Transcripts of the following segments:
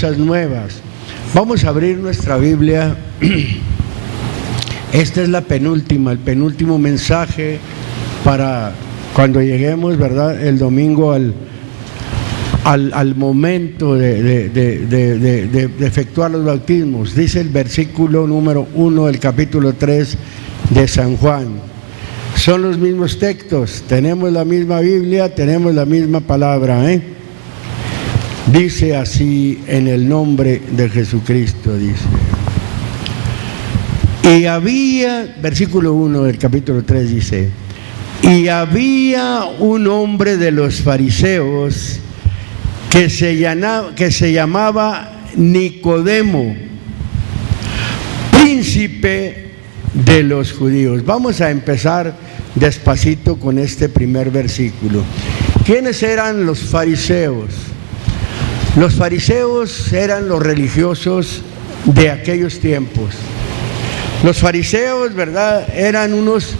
cosas nuevas. Vamos a abrir nuestra Biblia. Esta es la penúltima, el penúltimo mensaje para cuando lleguemos, ¿verdad?, el domingo al momento de efectuar los bautismos. Dice el versículo número 1 del capítulo 3 de San Juan. Son los mismos textos, tenemos la misma Biblia, tenemos la misma palabra, Dice así: en el nombre de Jesucristo, dice. Y había, versículo 1 del capítulo 3 dice: y había un hombre de los fariseos que se llamaba Nicodemo, príncipe de los judíos. Vamos a empezar despacito con este primer versículo. ¿Quiénes eran los fariseos? Los fariseos eran los religiosos de aquellos tiempos. Los fariseos, ¿verdad?, eran unos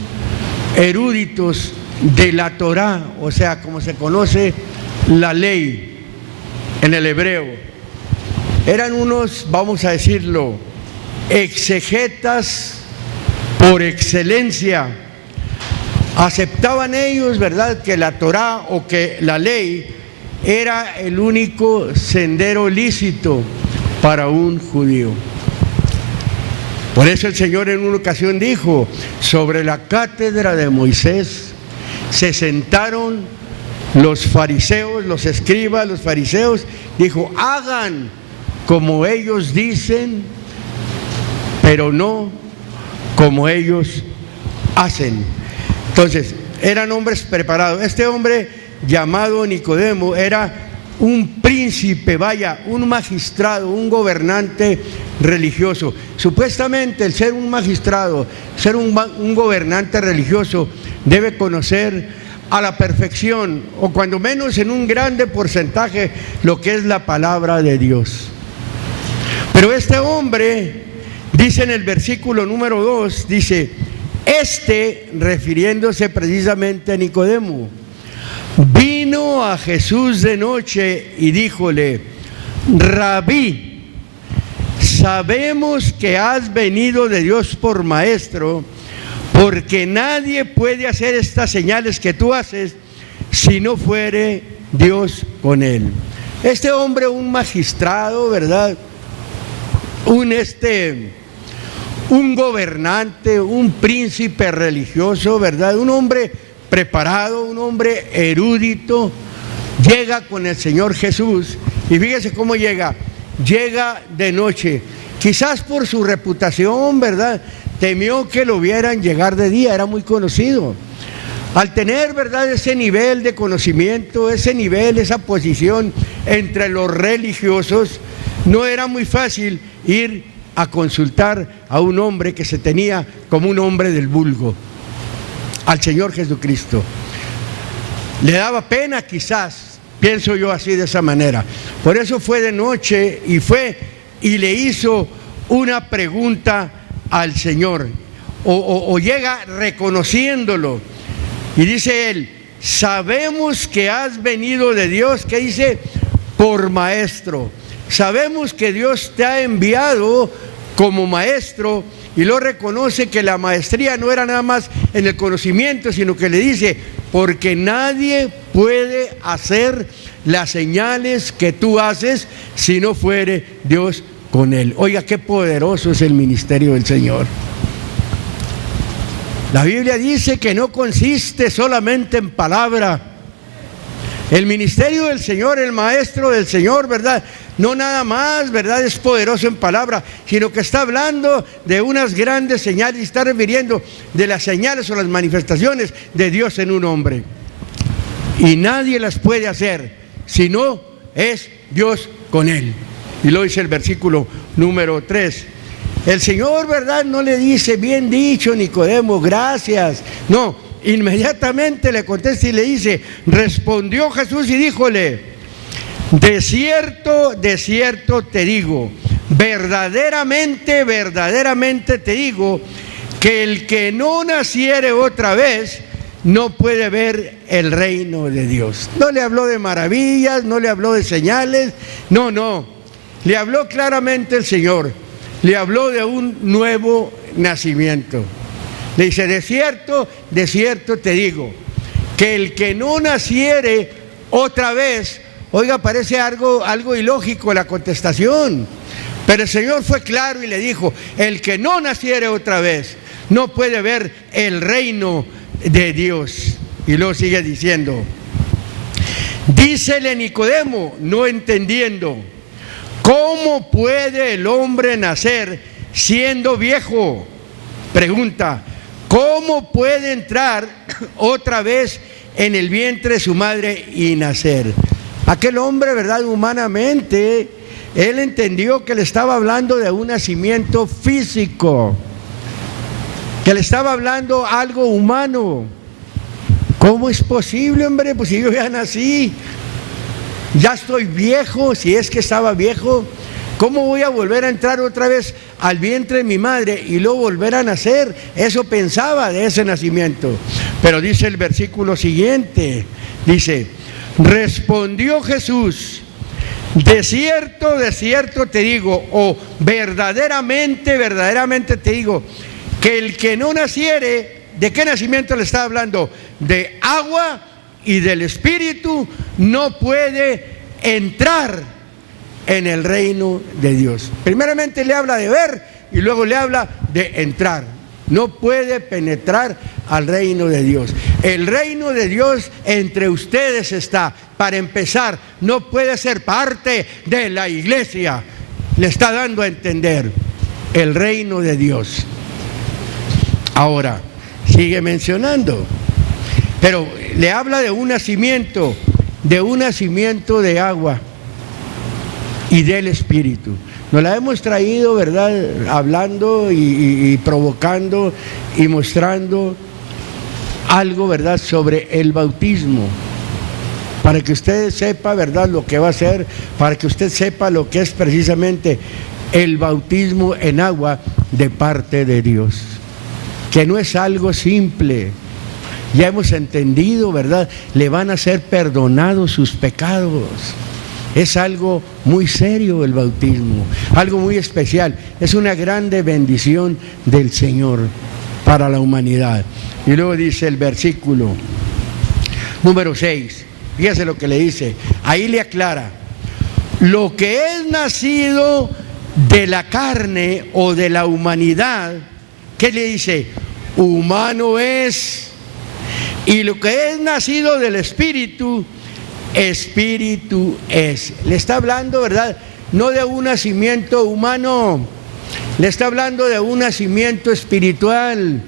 eruditos de la Torá, o sea, como se conoce la ley en el hebreo. Eran unos, vamos a decirlo, exegetas por excelencia. Aceptaban ellos, ¿verdad?, que la Torá o que la ley era el único sendero lícito para un judío. Por eso el Señor en una ocasión dijo: sobre la cátedra de Moisés se sentaron los fariseos, los escribas, los fariseos. Dijo: hagan como ellos dicen, pero no como ellos hacen. Entonces, eran hombres preparados. Este hombre llamado Nicodemo era un príncipe, un magistrado, un gobernante religioso. Supuestamente el ser un magistrado, ser un gobernante religioso, debe conocer a la perfección, o cuando menos en un grande porcentaje, lo que es la palabra de Dios. Pero este hombre, dice en el versículo número 2, dice: refiriéndose precisamente a Nicodemo, vino a Jesús de noche y díjole: Rabí, sabemos que has venido de Dios por maestro, porque nadie puede hacer estas señales que tú haces si no fuere Dios con él. Este hombre, un magistrado, ¿verdad?, un gobernante, un príncipe religioso, ¿verdad?, un hombre preparado, un hombre erudito, llega con el Señor Jesús. Y fíjese cómo llega de noche. Quizás por su reputación, ¿verdad?, temió que lo vieran llegar de día, era muy conocido. Al tener, ¿verdad?, ese nivel de conocimiento, ese nivel, esa posición entre los religiosos, no era muy fácil ir a consultar a un hombre que se tenía como un hombre del vulgo, al Señor Jesucristo. Le daba pena, quizás, pienso yo así, de esa manera. Por eso fue de noche y le hizo una pregunta al Señor, o llega reconociéndolo, y dice él: sabemos que has venido de Dios, ¿qué dice?, por maestro. Sabemos que Dios te ha enviado como maestro, y lo reconoce, que la maestría no era nada más en el conocimiento, sino que le dice: porque nadie puede hacer las señales que tú haces si no fuere Dios con él. Oiga, qué poderoso es el ministerio del Señor. La Biblia dice que no consiste solamente en palabra. El ministerio del Señor, el maestro del Señor, ¿verdad?, no nada más, ¿verdad?, es poderoso en palabra, sino que está hablando de unas grandes señales, y está refiriendo de las señales o las manifestaciones de Dios en un hombre. Y nadie las puede hacer si no es Dios con él. Y lo dice el versículo número 3. El Señor, ¿verdad?, no le dice: bien dicho, Nicodemo, gracias. No, inmediatamente le contesta y le dice: respondió Jesús y díjole: de cierto te digo, verdaderamente, verdaderamente te digo, que el que no naciere otra vez no puede ver el reino de Dios. No le habló de maravillas, no le habló de señales, no. le habló claramente el Señor, le habló de un nuevo nacimiento. Le dice, de cierto te digo, que el que no naciere otra vez, oiga, parece algo ilógico la contestación, pero el Señor fue claro y le dijo, el que no naciere otra vez, no puede ver el reino de Dios. Y luego sigue diciendo, dícele Nicodemo, no entendiendo, ¿cómo puede el hombre nacer siendo viejo? Pregunta, ¿cómo puede entrar otra vez en el vientre de su madre y nacer? Aquel hombre, ¿verdad? Humanamente, él entendió que le estaba hablando de un nacimiento físico, que le estaba hablando algo humano. ¿Cómo es posible, hombre? Pues si yo ya nací, ya estoy viejo, si es que estaba viejo, ¿cómo voy a volver a entrar otra vez al vientre de mi madre y luego volver a nacer? Eso pensaba de ese nacimiento. Pero dice el versículo siguiente, dice, respondió Jesús, de cierto te digo, o verdaderamente te digo, que el que no naciere, ¿de qué nacimiento le está hablando? De agua y del Espíritu, no puede entrar en el reino de Dios. Primeramente le habla de ver y luego le habla de entrar. No puede penetrar al reino de Dios. El reino de Dios entre ustedes está. Para empezar, no puede ser parte de la iglesia. Le está dando a entender el reino de Dios. Ahora, sigue mencionando, pero le habla de un nacimiento de agua y del Espíritu. Nos la hemos traído, ¿verdad? Hablando y provocando y mostrando algo, ¿verdad? Sobre el bautismo. Para que usted sepa, ¿verdad? Lo que va a ser, para que usted sepa lo que es precisamente el bautismo en agua de parte de Dios. Que no es algo simple. Ya hemos entendido, ¿verdad? Le van a ser perdonados sus pecados. Es algo muy serio el bautismo, algo muy especial. Es una grande bendición del Señor para la humanidad. Y luego dice el versículo número 6, fíjese lo que le dice, ahí le aclara, lo que es nacido de la carne o de la humanidad, ¿qué le dice? Humano es, y lo que es nacido del Espíritu, Espíritu es. Le está hablando, ¿verdad? No de un nacimiento humano, le está hablando de un nacimiento espiritual.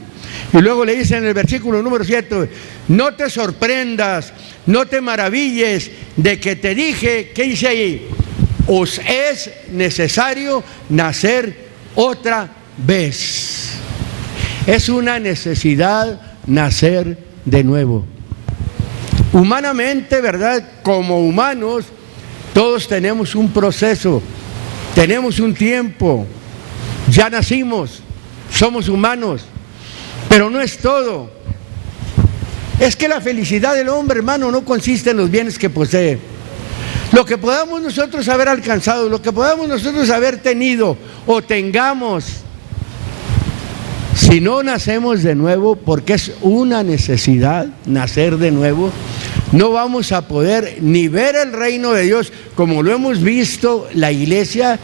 Y luego le dice en el versículo número 7, no te sorprendas, no te maravilles de que te dije, ¿qué dice ahí? Os es necesario nacer otra vez. Es una necesidad nacer de nuevo. Humanamente, ¿verdad? Como humanos, todos tenemos un proceso, tenemos un tiempo, ya nacimos, somos humanos, pero no es todo. Es que la felicidad del hombre, hermano, no consiste en los bienes que posee. Lo que podamos nosotros haber alcanzado, lo que podamos nosotros haber tenido o tengamos, si no nacemos de nuevo, porque es una necesidad nacer de nuevo, no vamos a poder ni ver el reino de Dios como lo hemos visto la iglesia,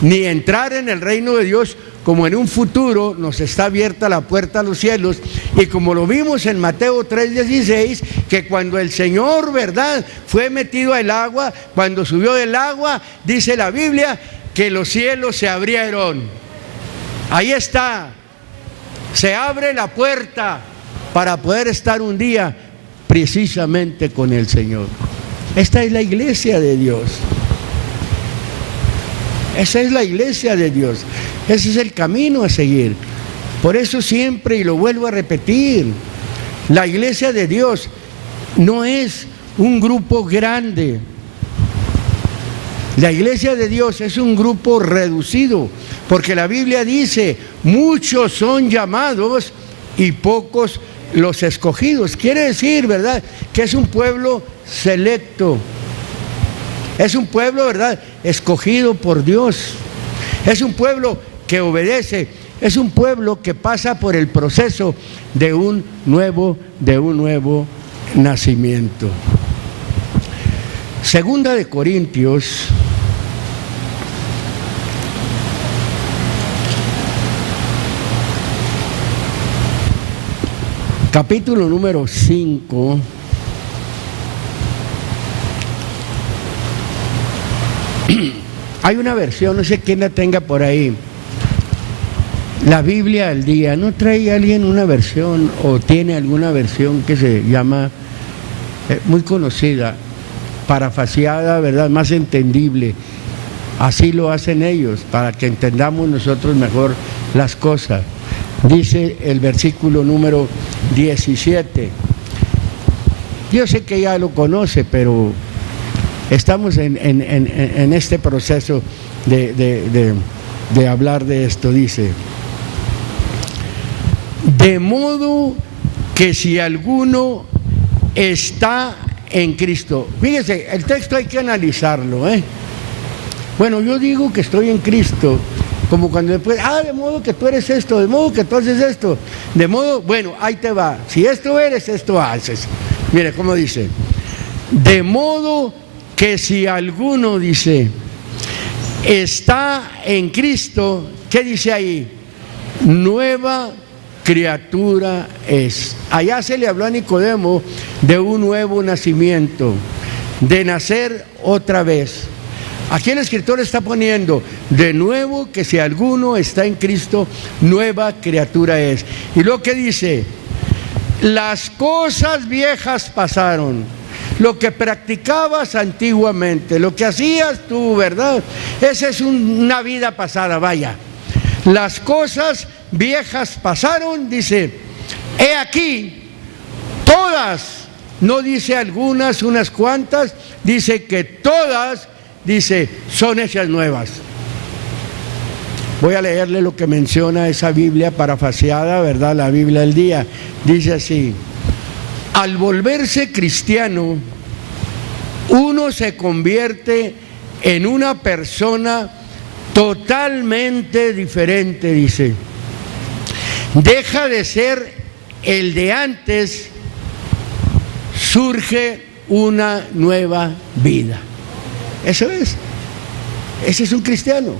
ni entrar en el reino de Dios como en un futuro nos está abierta la puerta a los cielos, y como lo vimos en Mateo 3:16, que cuando el Señor, ¿verdad?, fue metido al agua, cuando subió del agua, dice la Biblia que los cielos se abrieron. Ahí está, se abre la puerta para poder estar un día precisamente con el Señor. Esta es la iglesia de Dios. Esa es la iglesia de Dios. Ese es el camino a seguir. Por eso siempre, y lo vuelvo a repetir, la iglesia de Dios no es un grupo grande. La iglesia de Dios es un grupo reducido, porque la Biblia dice, muchos son llamados y pocos los escogidos. Quiere decir, ¿verdad?, que es un pueblo selecto. Es un pueblo, ¿verdad?, escogido por Dios. Es un pueblo que obedece. Es un pueblo que pasa por el proceso de un nuevo nacimiento. Segunda de Corintios, capítulo número 5. Hay una versión, no sé quién la tenga por ahí, la Biblia al día. ¿No trae alguien una versión o tiene alguna versión que se llama, muy conocida, parafaseada, ¿verdad?, más entendible? Así lo hacen ellos, para que entendamos nosotros mejor las cosas. Dice el versículo número 17. Yo sé que ya lo conoce, pero estamos en este proceso de hablar de esto. Dice: de modo que si alguno está en Cristo. Fíjese, el texto hay que analizarlo, Bueno, yo digo que estoy en Cristo, como cuando después, de modo que tú eres esto, de modo que tú haces esto, de modo, bueno, ahí te va, si esto eres, esto haces. Mire cómo dice: de modo que si alguno, dice, está en Cristo, ¿qué dice ahí? Nueva criatura es. Allá se le habló a Nicodemo de un nuevo nacimiento, de nacer otra vez. Aquí el escritor está poniendo de nuevo que si alguno está en Cristo, nueva criatura es. Y lo que dice: las cosas viejas pasaron. Lo que practicabas antiguamente, lo que hacías tú, ¿verdad? Esa es una vida pasada, vaya. Las cosas viejas pasaron, dice, he aquí, todas, no dice algunas, unas cuantas, dice que todas, dice, son hechas nuevas. Voy a leerle lo que menciona esa Biblia parafaseada, ¿verdad? La Biblia del día. Dice así: al volverse cristiano, uno se convierte en una persona totalmente diferente, dice. Deja de ser el de antes, surge una nueva vida. Eso es. Ese es un cristiano.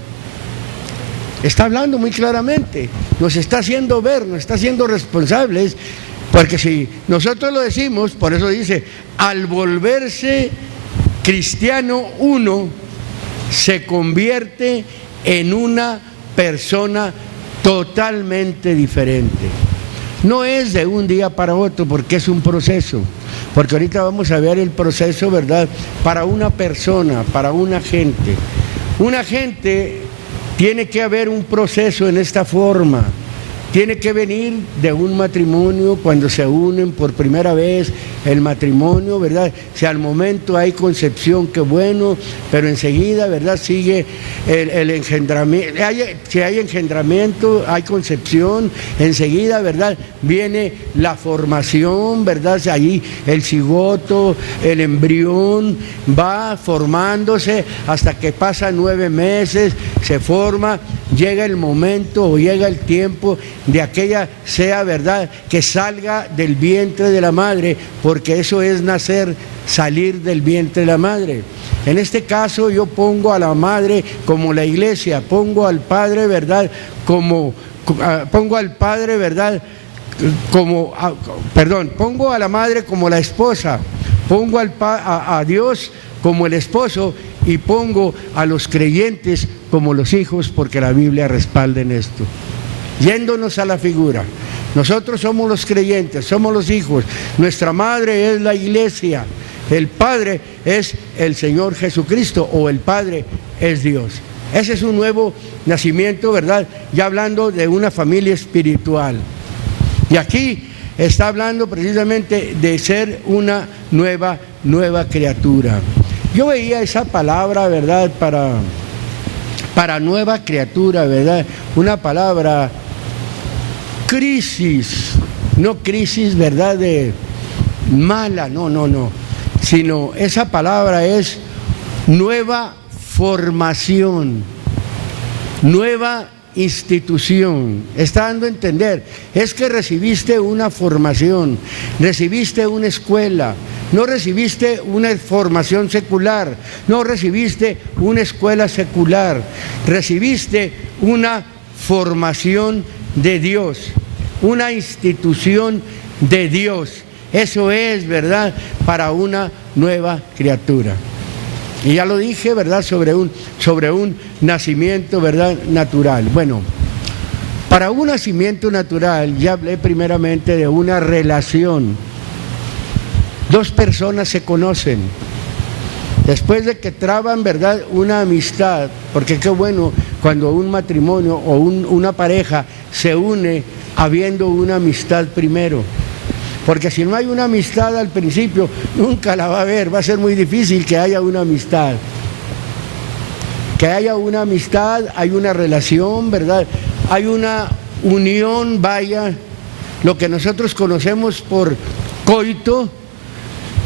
Está hablando muy claramente, nos está haciendo ver, nos está haciendo responsables, porque si nosotros lo decimos, por eso dice, al volverse cristiano uno se convierte en una persona totalmente diferente. No es de un día para otro, porque es un proceso, porque ahorita vamos a ver el proceso, ¿verdad?, para una persona, para una gente. Una gente tiene que haber un proceso en esta forma. Tiene que venir de un matrimonio cuando se unen por primera vez, el matrimonio, ¿verdad? Si al momento hay concepción, qué bueno, pero enseguida, ¿verdad?, sigue el engendramiento. Si hay engendramiento, hay concepción, enseguida, ¿verdad?, viene la formación, ¿verdad? Allí el cigoto, el embrión va formándose hasta que pasan 9 meses, se forma, llega el momento o llega el tiempo de aquella sea, ¿verdad?, que salga del vientre de la madre, porque eso es nacer, salir del vientre de la madre. En este caso yo pongo a la madre como la iglesia, pongo al padre, ¿verdad?, pongo a la madre como la esposa, pongo a Dios como el esposo y pongo a los creyentes como los hijos, porque la Biblia respalda en esto. Yéndonos a la figura, nosotros somos los creyentes, somos los hijos, nuestra madre es la iglesia, el padre es el Señor Jesucristo, o el Padre es Dios. Ese es un nuevo nacimiento, ¿verdad?, ya hablando de una familia espiritual. Y aquí está hablando precisamente de ser una nueva criatura. Yo veía esa palabra, ¿verdad?, para nueva criatura, ¿verdad?, una palabra crisis, no crisis, ¿verdad?, de mala, no, sino esa palabra es nueva formación, nueva institución. Está dando a entender, es que recibiste una formación, recibiste una escuela, no recibiste una formación secular, no recibiste una escuela secular, recibiste una formación de Dios, una institución de Dios. Eso es, ¿verdad?, para una nueva criatura. Y ya lo dije, ¿verdad?, sobre un nacimiento, ¿verdad?, natural. Bueno, para un nacimiento natural, ya hablé primeramente de una relación. Dos personas se conocen. Después de que traban, ¿verdad?, una amistad, porque qué bueno cuando un matrimonio o una pareja se une habiendo una amistad primero. Porque si no hay una amistad al principio, nunca la va a haber, va a ser muy difícil que haya una amistad. Que haya una amistad, hay una relación, ¿verdad? Hay una unión, vaya, lo que nosotros conocemos por coito,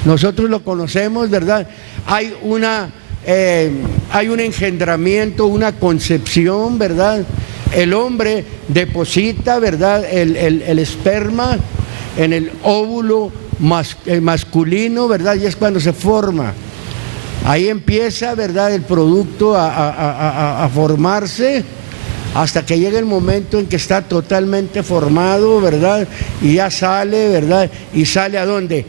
nosotros lo conocemos, ¿verdad? Hay un engendramiento, una concepción, ¿verdad? El hombre deposita, ¿verdad?, el esperma en el óvulo masculino, ¿verdad? Y es cuando se forma. Ahí empieza, ¿verdad?, el producto a formarse hasta que llega el momento en que está totalmente formado, ¿verdad? Y ya sale, ¿verdad? ¿Y sale a dónde?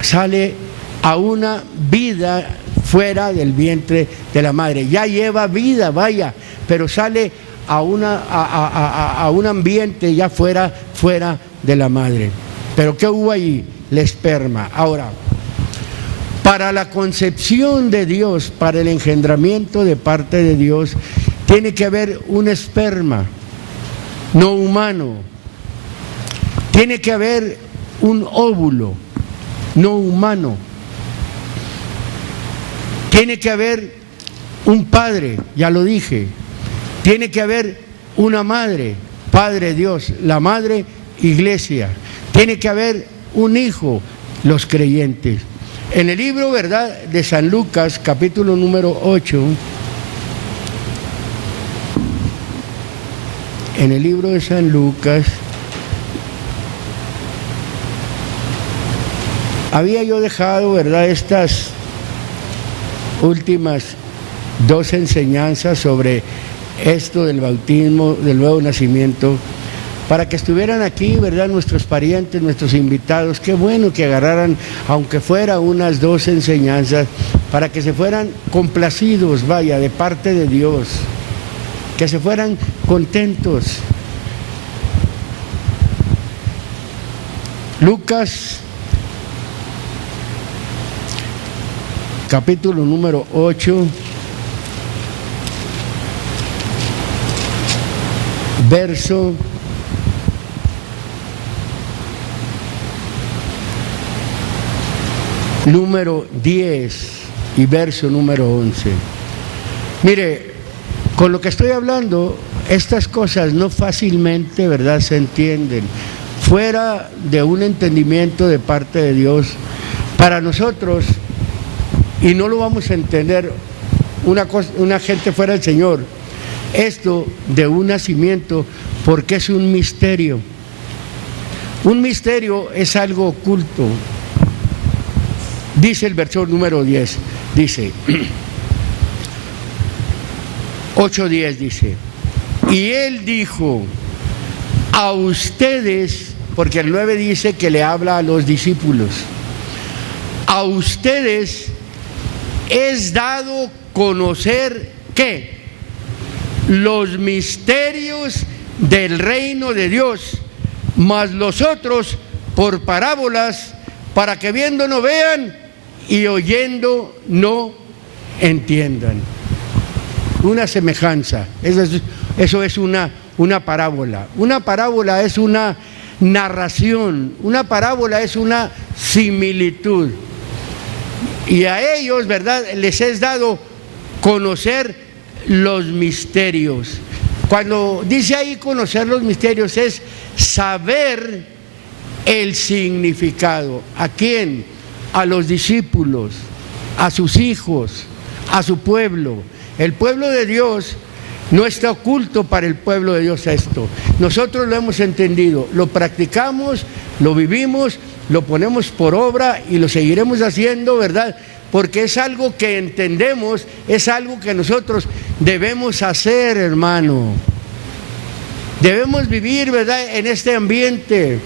Sale a una vida fuera del vientre de la madre. Ya lleva vida, vaya, pero sale a un ambiente ya fuera de la madre. ¿Pero qué hubo ahí? El esperma. Ahora, para la concepción de Dios, para el engendramiento de parte de Dios, tiene que haber un esperma no humano. Tiene que haber un óvulo no humano. Tiene que haber un padre, ya lo dije. Tiene que haber una madre, Padre Dios, la madre Iglesia. Tiene que haber un hijo, los creyentes. En el libro, ¿verdad?, de San Lucas, capítulo número 8, en el libro de San Lucas, había yo dejado, ¿verdad?, estas últimas dos enseñanzas sobre esto del bautismo, del nuevo nacimiento, para que estuvieran aquí, ¿verdad?, nuestros parientes, nuestros invitados. Qué bueno que agarraran, aunque fuera unas dos enseñanzas, para que se fueran complacidos, vaya, de parte de Dios, que se fueran contentos. Lucas, capítulo número 8, verso número 10 y verso número 11. Mire, con lo que estoy hablando, estas cosas no fácilmente, ¿verdad?, se entienden. Fuera de un entendimiento de parte de Dios, para nosotros, y no lo vamos a entender una gente fuera del Señor, esto de un nacimiento, porque es un misterio. Un misterio es algo oculto. Dice el verso número 10, dice, 8:10 dice, y él dijo, a ustedes, porque el 9 dice que le habla a los discípulos, a ustedes es dado conocer, ¿qué? Los misterios del reino de Dios, mas los otros por parábolas, para que viendo no vean y oyendo no entiendan. Una semejanza, eso es una parábola. Una parábola es una narración, una parábola es una similitud. Y a ellos, ¿verdad?, les es dado conocer los misterios. Cuando dice ahí conocer los misterios, es saber el significado. ¿A quién? A los discípulos, a sus hijos, a su pueblo. El pueblo de Dios no está oculto para el pueblo de Dios esto. Nosotros lo hemos entendido, lo practicamos, lo vivimos, lo ponemos por obra y lo seguiremos haciendo, ¿verdad? Porque es algo que entendemos, es algo que nosotros debemos hacer, hermano. Debemos vivir, ¿verdad?, en este ambiente,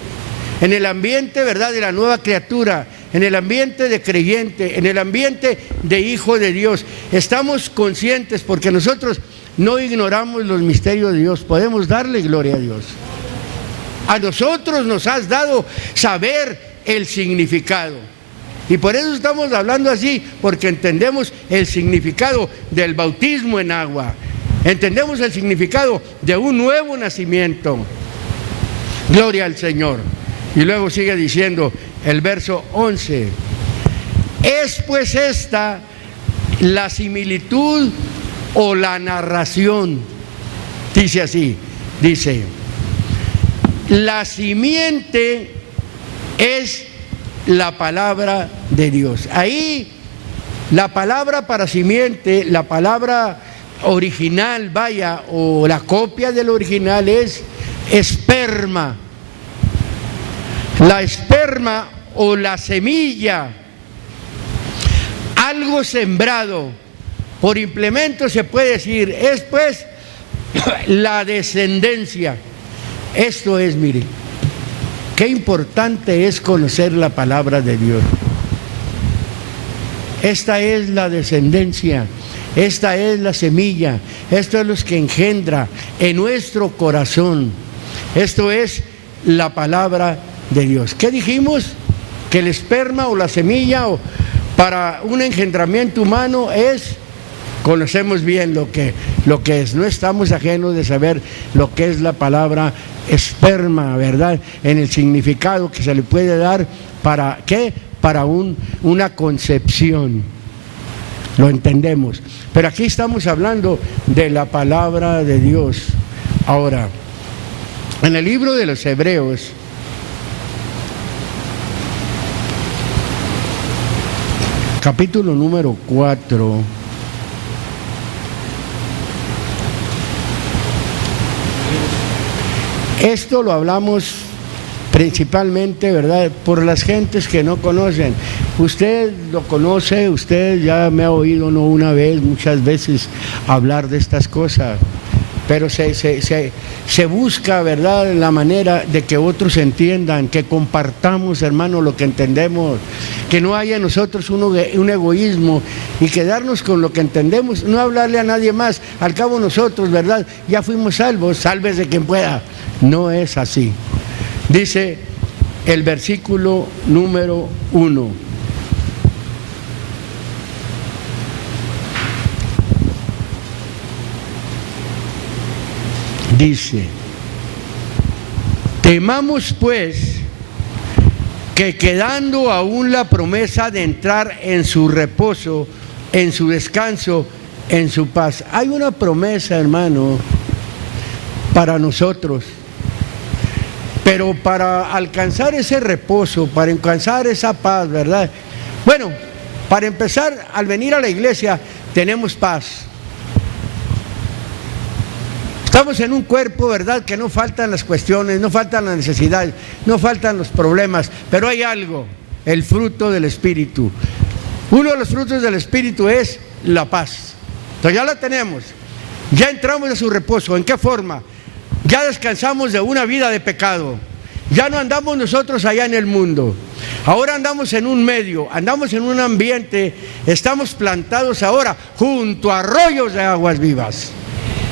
en el ambiente, ¿verdad?, de la nueva criatura, en el ambiente de creyente, en el ambiente de hijo de Dios. Estamos conscientes porque nosotros no ignoramos los misterios de Dios, podemos darle gloria a Dios. A nosotros nos has dado saber el significado. Y por eso estamos hablando así, porque entendemos el significado del bautismo en agua. Entendemos el significado de un nuevo nacimiento. Gloria al Señor. Y luego sigue diciendo el verso 11. Es pues esta la similitud o la narración. Dice así, dice, la simiente es la palabra de Dios. Ahí la palabra para simiente, la palabra original, vaya, o la copia del original es esperma. La esperma o la semilla, algo sembrado, por implemento se puede decir, es pues la descendencia. Esto es, mire, qué importante es conocer la palabra de Dios. Esta es la descendencia, esta es la semilla, esto es lo que engendra en nuestro corazón. Esto es la palabra de Dios. ¿Qué dijimos? Que el esperma o la semilla o para un engendramiento humano es, conocemos bien lo que es, no estamos ajenos de saber lo que es la palabra esperma, ¿verdad? En el significado que se le puede dar para ¿qué? Para una concepción. Lo entendemos. Pero aquí estamos hablando de la palabra de Dios. Ahora, en el libro de los Hebreos, capítulo número 4, esto lo hablamos principalmente, ¿verdad?, por las gentes que no conocen. Usted lo conoce, usted ya me ha oído no una vez, muchas veces hablar de estas cosas, pero se busca, ¿verdad?, la manera de que otros entiendan, que compartamos, hermano, lo que entendemos, que no haya en nosotros un egoísmo y quedarnos con lo que entendemos, no hablarle a nadie más. Al cabo nosotros, ¿verdad?, ya fuimos salvos, sálvese quien pueda. No es así. Dice el versículo número 1. Dice, temamos pues que quedando aún la promesa de entrar en su reposo, en su descanso, en su paz. Hay una promesa, hermano, para nosotros. Pero para alcanzar ese reposo, para alcanzar esa paz, ¿verdad? Bueno, para empezar, al venir a la iglesia, tenemos paz. Estamos en un cuerpo, ¿verdad?, que no faltan las cuestiones, no faltan las necesidades, no faltan los problemas, pero hay algo, el fruto del Espíritu. Uno de los frutos del Espíritu es la paz. Entonces ya la tenemos, ya entramos a su reposo. ¿En qué forma? Ya descansamos de una vida de pecado. Ya no andamos nosotros allá en el mundo. Ahora andamos en un medio, andamos en un ambiente, estamos plantados ahora junto a arroyos de aguas vivas.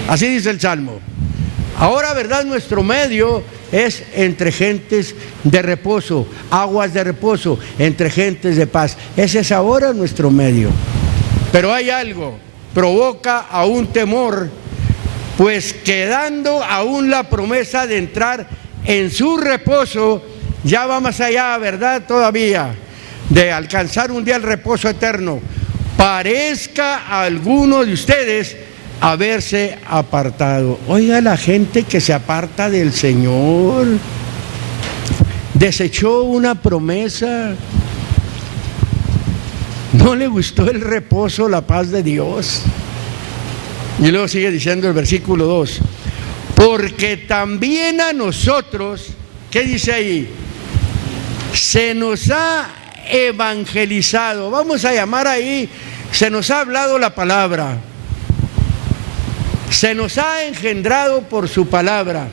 Así dice el Salmo. Ahora, ¿verdad?, nuestro medio es entre gentes de reposo, aguas de reposo, entre gentes de paz. Ese es ahora nuestro medio. Pero hay algo, provoca aún temor, pues quedando aún la promesa de entrar en su reposo, ya va más allá, ¿verdad?, todavía, de alcanzar un día el reposo eterno, parezca a alguno de ustedes haberse apartado. Oiga, la gente que se aparta del Señor, desechó una promesa. No le gustó el reposo, la paz de Dios. Y luego sigue diciendo el versículo 2, porque también a nosotros, ¿qué dice ahí? Se nos ha evangelizado, vamos a llamar ahí, se nos ha hablado la palabra, se nos ha engendrado por su palabra.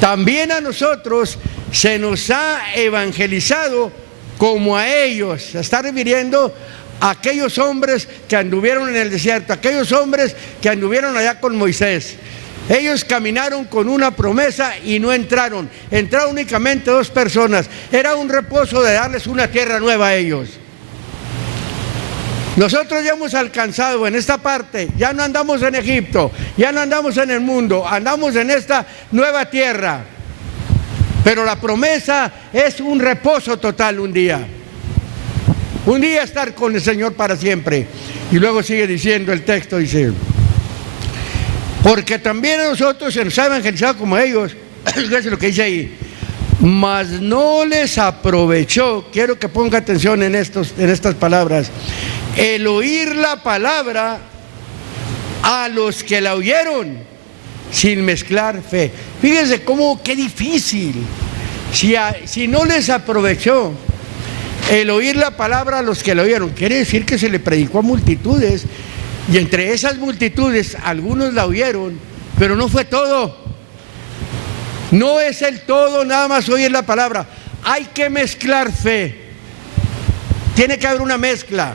También a nosotros se nos ha evangelizado como a ellos. Se está refiriendo a aquellos hombres que anduvieron en el desierto, aquellos hombres que anduvieron allá con Moisés. Ellos caminaron con una promesa y no entraron. Entraron únicamente 2 personas. Era un reposo de darles una tierra nueva a ellos. Nosotros ya hemos alcanzado en esta parte, ya no andamos en Egipto, ya no andamos en el mundo, andamos en esta nueva tierra. Pero la promesa es un reposo total un día. Un día estar con el Señor para siempre. Y luego sigue diciendo el texto, dice, porque también a nosotros se nos ha evangelizado como a ellos, es lo que dice ahí, mas no les aprovechó, quiero que ponga atención en estas palabras, el oír la palabra a los que la oyeron sin mezclar fe. Fíjense cómo, qué difícil. Si no les aprovechó el oír la palabra a los que la oyeron, quiere decir que se le predicó a multitudes, y entre esas multitudes algunos la oyeron, pero no fue todo. No es el todo nada más oír la palabra, hay que mezclar fe, tiene que haber una mezcla.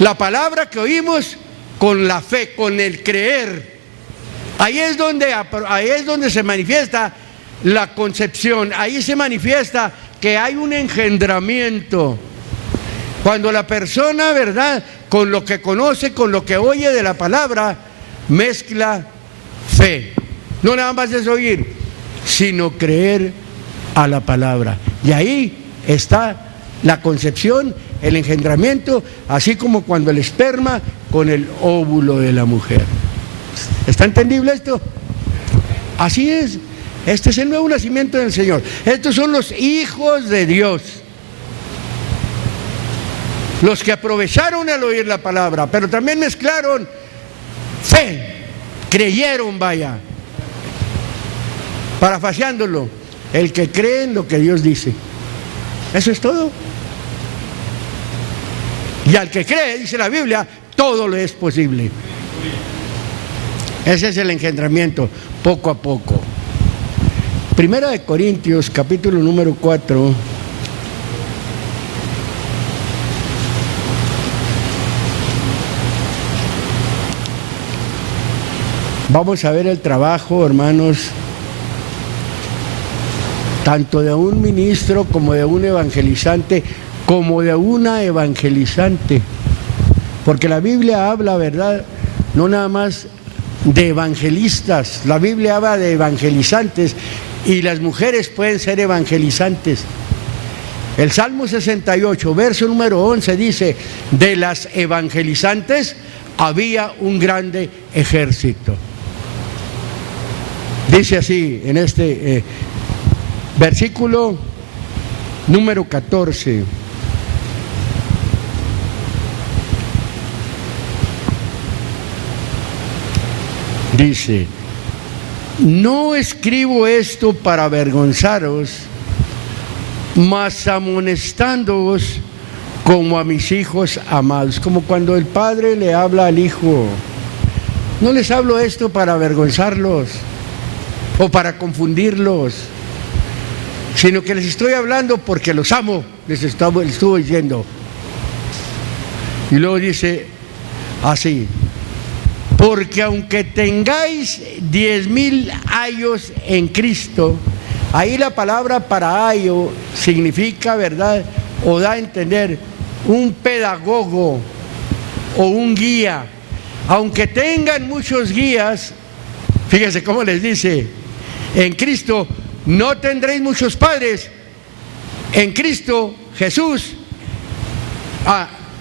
La palabra que oímos con la fe, con el creer, ahí es donde se manifiesta la concepción, ahí se manifiesta que hay un engendramiento. Cuando la persona, ¿verdad?, con lo que conoce, con lo que oye de la palabra, mezcla fe. No nada más es oír, sino creer a la palabra. Y ahí está la concepción, el engendramiento, así como cuando el esperma con el óvulo de la mujer. ¿Está entendible esto? Así es. Este es el nuevo nacimiento del Señor. Estos son los hijos de Dios, los que aprovecharon al oír la palabra, pero también mezclaron fe, creyeron, vaya, parafaseándolo, el que cree en lo que Dios dice. Eso es todo. Y al que cree, dice la Biblia, todo le es posible. Ese es el engendramiento, poco a poco. Primera de Corintios, capítulo número 4. Vamos a ver el trabajo, hermanos, tanto de un ministro como de un evangelizante, como de una evangelizante. Porque la Biblia habla, ¿verdad?, no nada más de evangelistas, la Biblia habla de evangelizantes, y las mujeres pueden ser evangelizantes. El Salmo 68, verso número 11 dice, de las evangelizantes había un grande ejército. Dice así en este versículo número 14. Dice, no escribo esto para avergonzaros, mas amonestándoos como a mis hijos amados. Como cuando el padre le habla al hijo. No les hablo esto para avergonzarlos o para confundirlos, sino que les estoy hablando porque los amo, les estuvo diciendo. Y luego dice así, porque aunque tengáis 10,000 años en Cristo, ahí la palabra para ayo significa, ¿verdad?, o da a entender un pedagogo o un guía. Aunque tengan muchos guías, fíjense cómo les dice, en Cristo no tendréis muchos padres, en Cristo Jesús,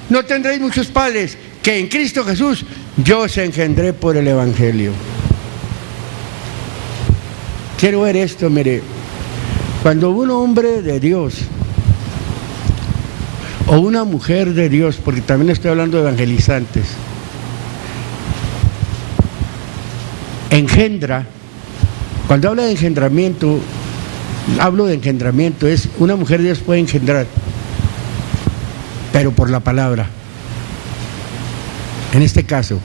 no tendréis muchos padres, que en Cristo Jesús yo os engendré por el Evangelio. Quiero ver esto, mire, cuando un hombre de Dios o una mujer de Dios, porque también estoy hablando de evangelizantes, engendra, cuando habla de engendramiento, hablo de engendramiento, es una mujer de Dios puede engendrar, pero por la palabra. En este caso,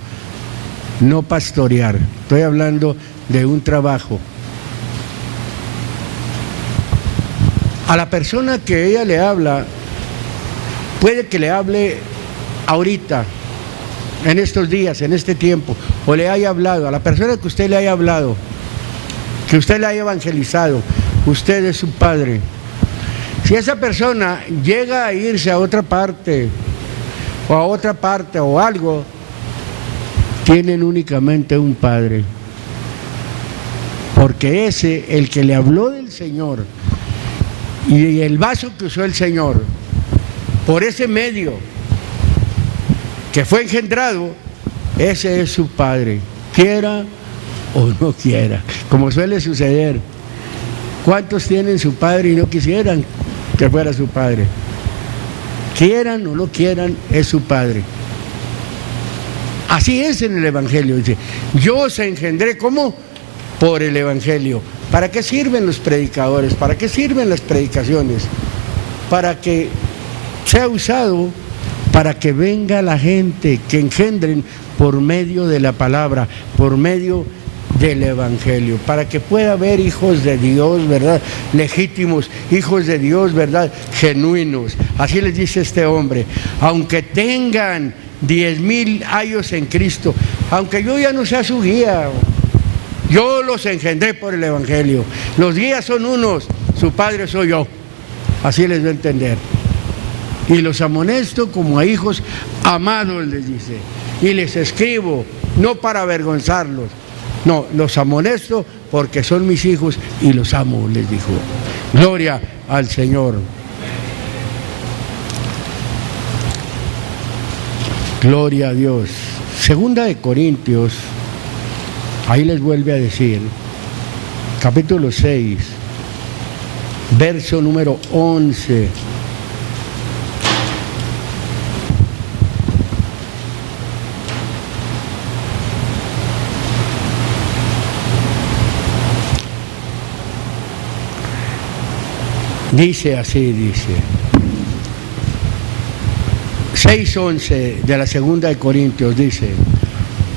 no pastorear, estoy hablando de un trabajo. A la persona que ella le habla, puede que le hable ahorita, en estos días, en este tiempo, o le haya hablado, a la persona que usted le haya hablado, que usted le haya evangelizado, usted es su padre. Si esa persona llega a irse a otra parte, o algo, tienen únicamente un padre. Porque ese, el que le habló del Señor, y el vaso que usó el Señor, por ese medio que fue engendrado, ese es su padre, quiera o no quiera, como suele suceder. ¿Cuántos tienen su padre y no quisieran que fuera su padre? Quieran o no quieran, es su padre. Así es en el Evangelio, dice, yo os engendré, ¿cómo? Por el Evangelio. ¿Para qué sirven los predicadores? ¿Para qué sirven las predicaciones? Para que sea usado, para que venga la gente, que engendren por medio de la palabra, por medio del Evangelio, para que pueda haber hijos de Dios, ¿verdad? Legítimos, hijos de Dios, ¿verdad? Genuinos. Así les dice este hombre, aunque tengan 10,000 años en Cristo, aunque yo ya no sea su guía, yo los engendré por el Evangelio. Los guías son unos, su padre soy yo. Así les doy a entender. Y los amonesto como a hijos amados, les dice. Y les escribo, no para avergonzarlos. No, los amonesto porque son mis hijos y los amo, les dijo. Gloria al Señor. Gloria a Dios. Segunda de Corintios, ahí les vuelve a decir, capítulo 6, verso número 11. Dice así, dice 6:11 de la segunda de Corintios, dice,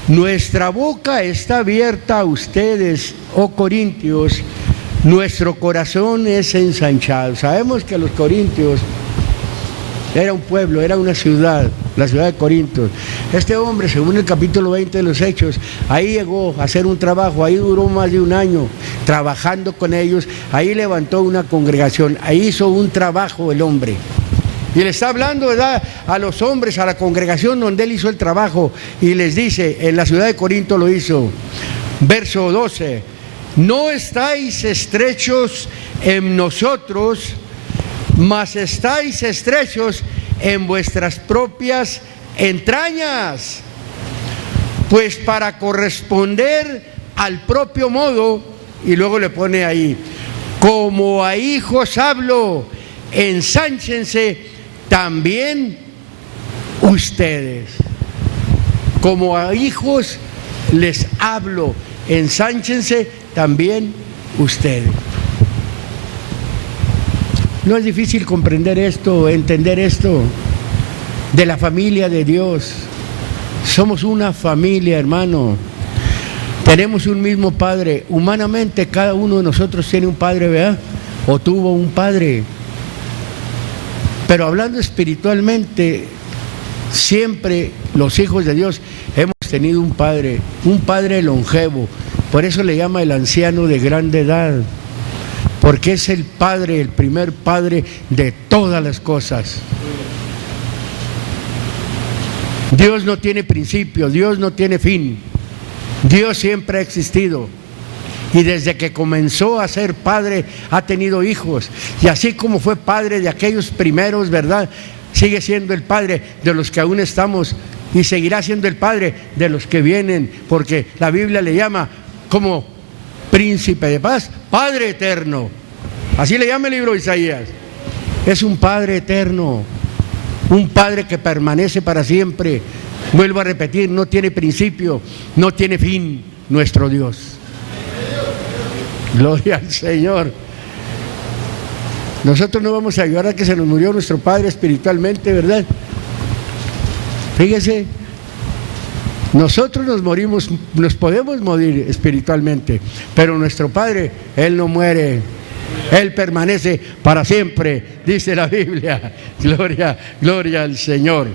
nuestra boca está abierta a ustedes, oh Corintios, nuestro corazón es ensanchado. Sabemos que los corintios era un pueblo, era una ciudad, la ciudad de Corintios. Este hombre, según el capítulo 20 de los Hechos, ahí llegó a hacer un trabajo, ahí duró más de un año trabajando con ellos, ahí levantó una congregación, ahí hizo un trabajo el hombre. Y le está hablando, ¿verdad?, a los hombres, a la congregación donde él hizo el trabajo, y les dice, en la ciudad de Corinto lo hizo. Verso 12, no estáis estrechos en nosotros, mas estáis estrechos en vuestras propias entrañas, pues para corresponder al propio modo, y luego le pone ahí, como a hijos hablo, ensánchense también ustedes. Como a hijos les hablo, ensánchense también ustedes. No es difícil comprender esto, entender esto de la familia de Dios. Somos una familia, hermano. Tenemos un mismo Padre. Humanamente cada uno de nosotros tiene un Padre, ¿verdad? O tuvo un Padre. Pero hablando espiritualmente, siempre los hijos de Dios hemos tenido un Padre longevo. Por eso le llama el anciano de grande edad. Porque es el Padre, el primer Padre de todas las cosas. Dios no tiene principio, Dios no tiene fin. Dios siempre ha existido. Y desde que comenzó a ser Padre, ha tenido hijos. Y así como fue Padre de aquellos primeros, ¿verdad?, sigue siendo el Padre de los que aún estamos. Y seguirá siendo el Padre de los que vienen. Porque la Biblia le llama como Príncipe de paz, Padre eterno. Así le llama el libro de Isaías. Es un Padre eterno. un Padre que permanece para siempre. Vuelvo a repetir, no tiene principio, no tiene fin, nuestro Dios. Gloria al Señor. Nosotros no vamos a ayudar a que se nos murió nuestro Padre espiritualmente, ¿verdad? Fíjese, nosotros nos podemos morir espiritualmente, pero nuestro Padre, Él no muere, Él permanece para siempre, dice la Biblia. Gloria al Señor.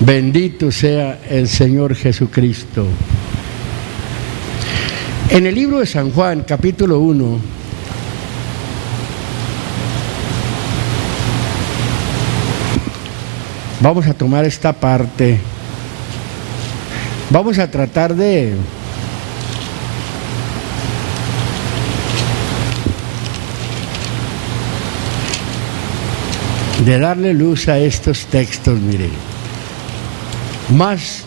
Bendito sea el Señor Jesucristo. En el libro de San Juan, capítulo 1, vamos a tomar esta parte. Vamos a tratar de darle luz a estos textos, mire. Más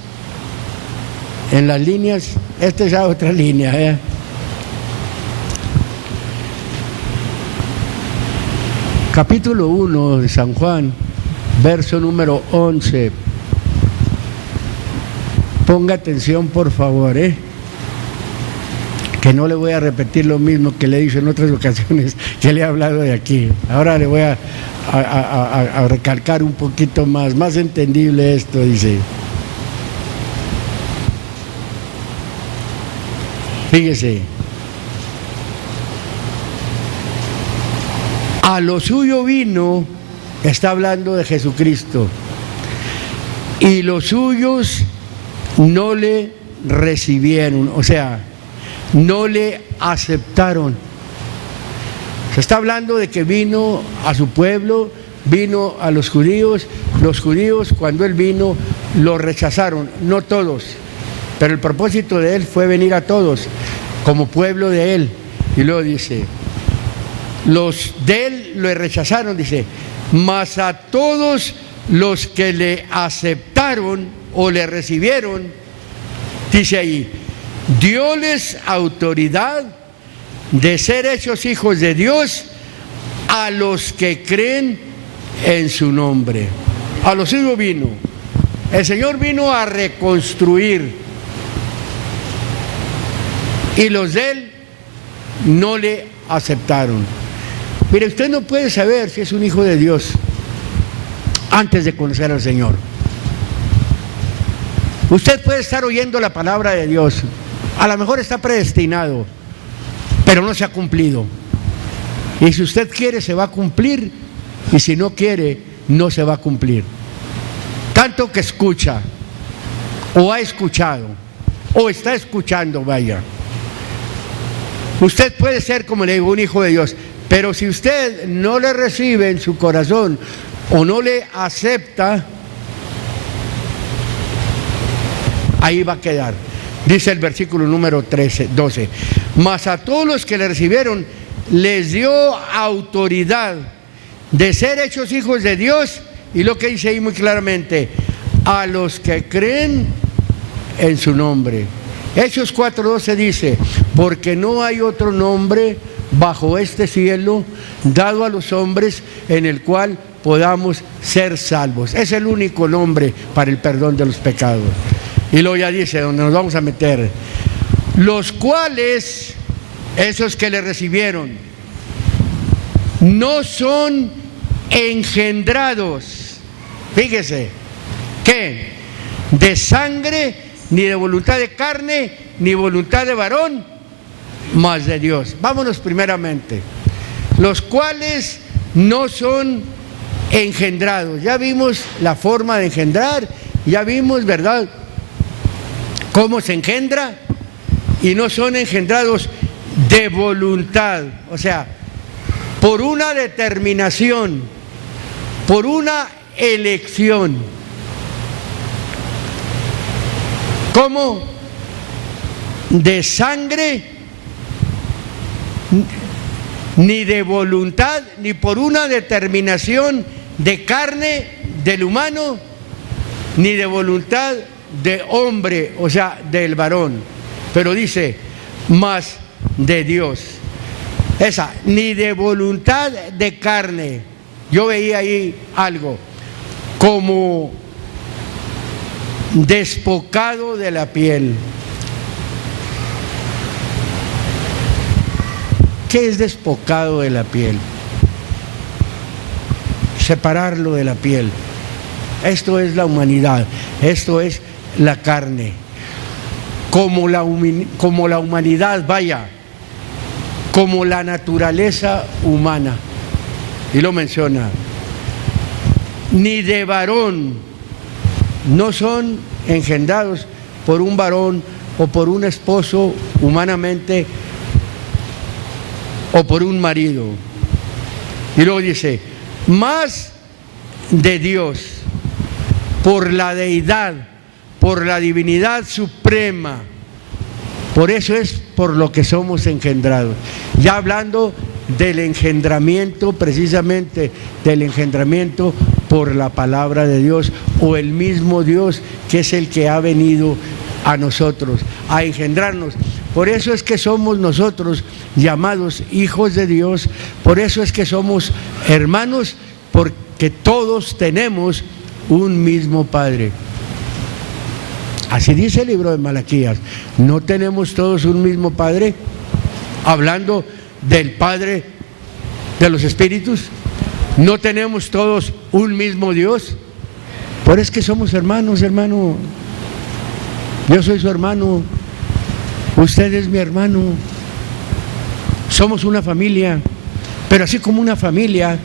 en las líneas, esta es la otra línea, Capítulo 1 de San Juan, verso número 11. Ponga atención, por favor, que no le voy a repetir lo mismo que le he dicho en otras ocasiones que le he hablado de aquí. Ahora le voy a recalcar un poquito más entendible esto, dice. Fíjese, a lo suyo vino, está hablando de Jesucristo, y los suyos no le recibieron, o sea, no le aceptaron. Se está hablando de que vino a su pueblo, vino a los judíos cuando Él vino lo rechazaron, no todos. Pero el propósito de Él fue venir a todos, como pueblo de Él. Y luego dice, los de Él lo rechazaron, dice, mas a todos los que le aceptaron o le recibieron, dice ahí, dióles autoridad de ser hechos hijos de Dios a los que creen en su nombre. A los suyos vino. El Señor vino a reconstruir. Y los de Él no le aceptaron. Mire, usted no puede saber si es un hijo de Dios antes de conocer al Señor. Usted puede estar oyendo la palabra de Dios, a lo mejor está predestinado, pero no se ha cumplido. Y si usted quiere, se va a cumplir, y si no quiere, no se va a cumplir. Tanto que escucha, o ha escuchado, o está escuchando, vaya. Usted puede ser, como le digo, un hijo de Dios, pero si usted no le recibe en su corazón o no le acepta, ahí va a quedar. Dice el versículo número 12, mas a todos los que le recibieron les dio autoridad de ser hechos hijos de Dios, y lo que dice ahí muy claramente, a los que creen en su nombre. Hechos 4:12 dice, porque no hay otro nombre bajo este cielo dado a los hombres en el cual podamos ser salvos. Es el único nombre para el perdón de los pecados. Y luego ya dice, donde nos vamos a meter, los cuales, esos que le recibieron, no son engendrados, fíjese, ¿qué? De sangre, ni de voluntad de carne, ni voluntad de varón, mas de Dios. Vámonos primeramente. Los cuales no son engendrados. Ya vimos la forma de engendrar, ya vimos, ¿verdad?, cómo se engendra, y no son engendrados de voluntad, o sea, por una determinación, por una elección. ¿Cómo? De sangre, ni de voluntad, ni por una determinación de carne del humano, ni de voluntad de hombre, o sea, del varón. Pero dice, mas de Dios. Esa, ni de voluntad de carne. yo veía ahí algo, como despocado de la piel. ¿Qué es despocado de la piel? Separarlo de la piel. Esto es la humanidad, esto es la carne. Como la humanidad, vaya, como la naturaleza humana. Y lo menciona. Ni de varón, no son engendrados por un varón o por un esposo humanamente o por un marido. Y luego dice, más de Dios, por la deidad, por la divinidad suprema. Por eso es por lo que somos engendrados. Ya hablando del engendramiento, precisamente del engendramiento por la palabra de Dios, o el mismo Dios que es el que ha venido a nosotros a engendrarnos. Por eso es que somos nosotros llamados hijos de Dios, por eso es que somos hermanos, porque todos tenemos un mismo Padre. Así dice el libro de Malaquías. ¿No tenemos todos un mismo Padre? Hablando del Padre de los Espíritus. ¿No tenemos todos un mismo Dios? Por eso es que somos hermanos, hermano. Yo soy su hermano, usted es mi hermano. Somos una familia, pero así como una familia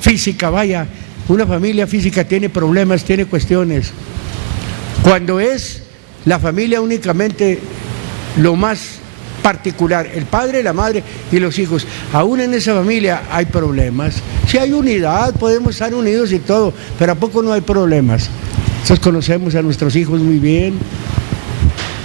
física, vaya, una familia física tiene problemas, tiene cuestiones. Cuando es la familia únicamente lo más particular, el padre, la madre y los hijos, aún en esa familia hay problemas. Si hay unidad, podemos estar unidos y todo, pero ¿a poco no hay problemas? Nosotros conocemos a nuestros hijos muy bien,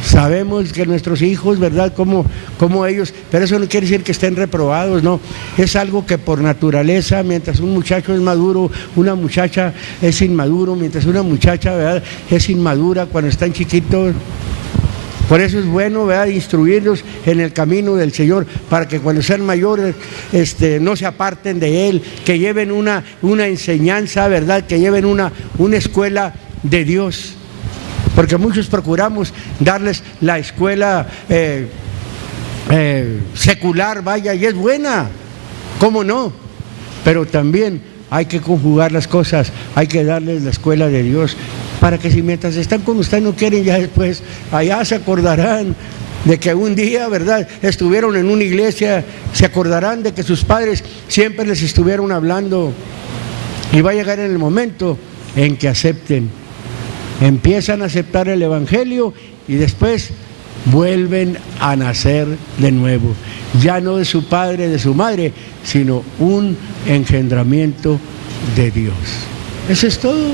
sabemos que nuestros hijos, ¿verdad?, como ellos, pero eso no quiere decir que estén reprobados, no, es algo que por naturaleza, mientras un muchacho es maduro, una muchacha es inmaduro, mientras una muchacha, ¿verdad?, es inmadura cuando están chiquitos. Por eso es bueno, ¿verdad?, instruirlos en el camino del Señor, para que cuando sean mayores no se aparten de Él, que lleven una enseñanza, ¿verdad?, que lleven una escuela de Dios. Porque muchos procuramos darles la escuela secular, vaya, y es buena, ¿cómo no? Pero también hay que conjugar las cosas, hay que darles la escuela de Dios, para que si mientras están con usted no quieren, ya después allá se acordarán de que un día, ¿verdad?, estuvieron en una iglesia, se acordarán de que sus padres siempre les estuvieron hablando, y va a llegar en el momento en que acepten. Empiezan a aceptar el Evangelio y después vuelven a nacer de nuevo, ya no de su padre, de su madre, sino un engendramiento de Dios. Eso es todo.